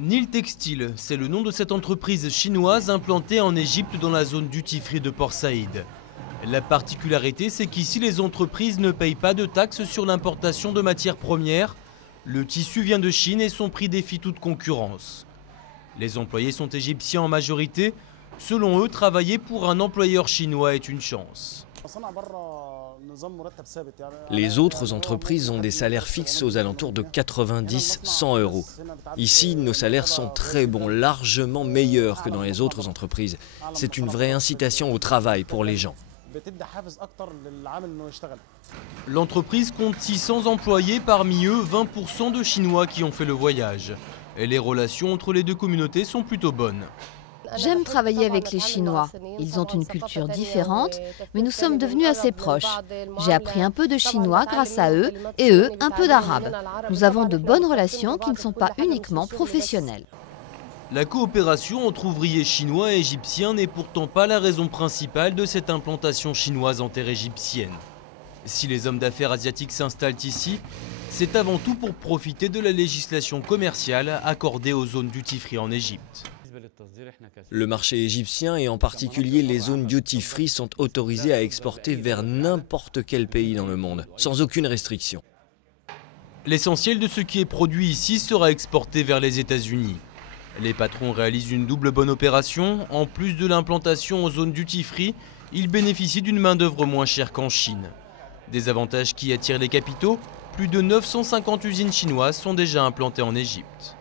Nil Textile, c'est le nom de cette entreprise chinoise implantée en Égypte dans la zone duty-free de Port Saïd. La particularité, c'est qu'ici, les entreprises ne payent pas de taxes sur l'importation de matières premières. Le tissu vient de Chine et son prix défie toute concurrence. Les employés sont égyptiens en majorité. Selon eux, travailler pour un employeur chinois est une chance. Les autres entreprises ont des salaires fixes aux alentours de 90-100 euros. Ici, nos salaires sont très bons, largement meilleurs que dans les autres entreprises. C'est une vraie incitation au travail pour les gens. L'entreprise compte 600 employés, parmi eux 20% de Chinois qui ont fait le voyage. Et les relations entre les deux communautés sont plutôt bonnes. J'aime travailler avec les Chinois. Ils ont une culture différente, mais nous sommes devenus assez proches. J'ai appris un peu de chinois grâce à eux et eux un peu d'arabe. Nous avons de bonnes relations qui ne sont pas uniquement professionnelles. La coopération entre ouvriers chinois et égyptiens n'est pourtant pas la raison principale de cette implantation chinoise en terre égyptienne. Si les hommes d'affaires asiatiques s'installent ici, c'est avant tout pour profiter de la législation commerciale accordée aux zones duty-free en Égypte. Le marché égyptien et en particulier les zones duty-free sont autorisées à exporter vers n'importe quel pays dans le monde, sans aucune restriction. L'essentiel de ce qui est produit ici sera exporté vers les États-Unis. Les patrons réalisent une double bonne opération. En plus de l'implantation en zone duty-free, ils bénéficient d'une main-d'œuvre moins chère qu'en Chine. Des avantages qui attirent les capitaux, plus de 950 usines chinoises sont déjà implantées en Égypte.